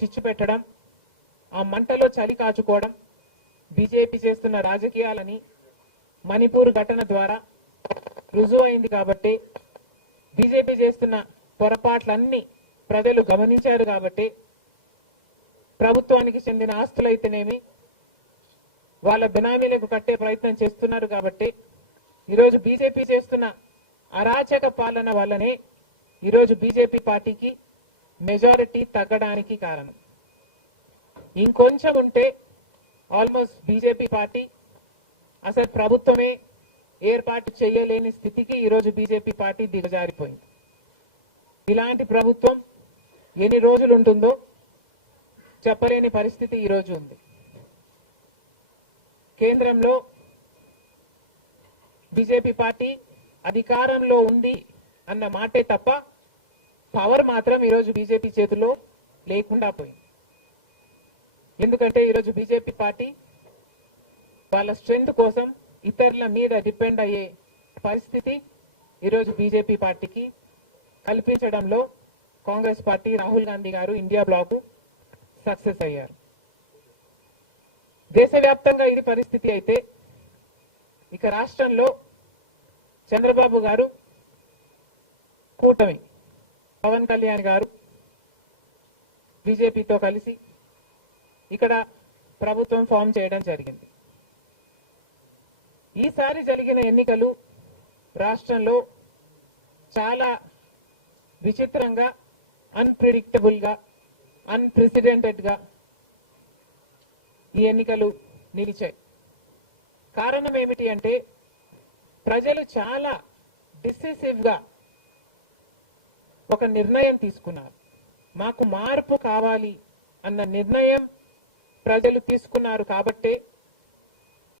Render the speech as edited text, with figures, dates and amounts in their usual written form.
చిచ్చు పెట్టడం, ఆ మంటలో చలి కాచుకోవడం బీజేపీ చేస్తున్న రాజకీయాలని మణిపూర్ ఘటన ద్వారా రుజువు అయింది. కాబట్టి బీజేపీ చేస్తున్న పొరపాట్లన్నీ ప్రజలు గమనించారు. కాబట్టి ప్రభుత్వానికి చెందిన ఆస్తులైతేనేమి వాళ్ళ బినామీలకు కట్టే ప్రయత్నం చేస్తున్నారు. కాబట్టి ఈరోజు బీజేపీ చేస్తున్న అరాచక పాలన వల్లనే ఈరోజు బీజేపీ పార్టీకి మెజారిటీ తగ్గడానికి కారణం. ఇంకొంచెం ఉంటే ఆల్మోస్ట్ బీజేపీ పార్టీ అసలు ప్రభుత్వమే ఏర్పాటు చేయలేని స్థితికి ఈరోజు బీజేపీ పార్టీ దిగజారిపోయింది. ఇలాంటి ప్రభుత్వం ఎన్ని రోజులు ఉంటుందో చెప్పలేని పరిస్థితి ఈరోజు ఉంది. కేంద్రంలో బీజేపీ పార్టీ అధికారంలో ఉంది అన్న మాటే తప్ప పవర్ మాత్రం ఈరోజు బీజేపీ చేతిలో లేకుండా పోయింది. ఎందుకంటే ఈరోజు బీజేపీ పార్టీ వాళ్ళ స్ట్రెంగ్త్ కోసం ఇతరుల మీద డిపెండ్ అయ్యే పరిస్థితి ఈరోజు బీజేపీ పార్టీకి కల్పించడంలో కాంగ్రెస్ పార్టీ, రాహుల్ గాంధీ గారు, ఇండియా బ్లాక్ సక్సెస్ అయ్యారు. దేశవ్యాప్తంగా ఇది పరిస్థితి అయితే ఇక రాష్ట్రంలో చంద్రబాబు గారు కూటమి, పవన్ కళ్యాణ్ గారు బీజేపీతో కలిసి ఇక్కడ ప్రభుత్వం ఫామ్ చేయడం జరిగింది. ఈసారి జరిగిన ఎన్నికలు రాష్ట్రంలో చాలా విచిత్రంగా, అన్ప్రిడిక్టబుల్ గా, అన్ప్రెసిడెంటెడ్ గా ఈ ఎన్నికలు నిలిచాయి. కారణం ఏమిటి అంటే ప్రజలు చాలా డిసిసివ్ గా ఒక నిర్ణయం తీసుకున్నారు. మాకు మార్పు కావాలి అన్న నిర్ణయం ప్రజలు తీసుకున్నారు. కాబట్టే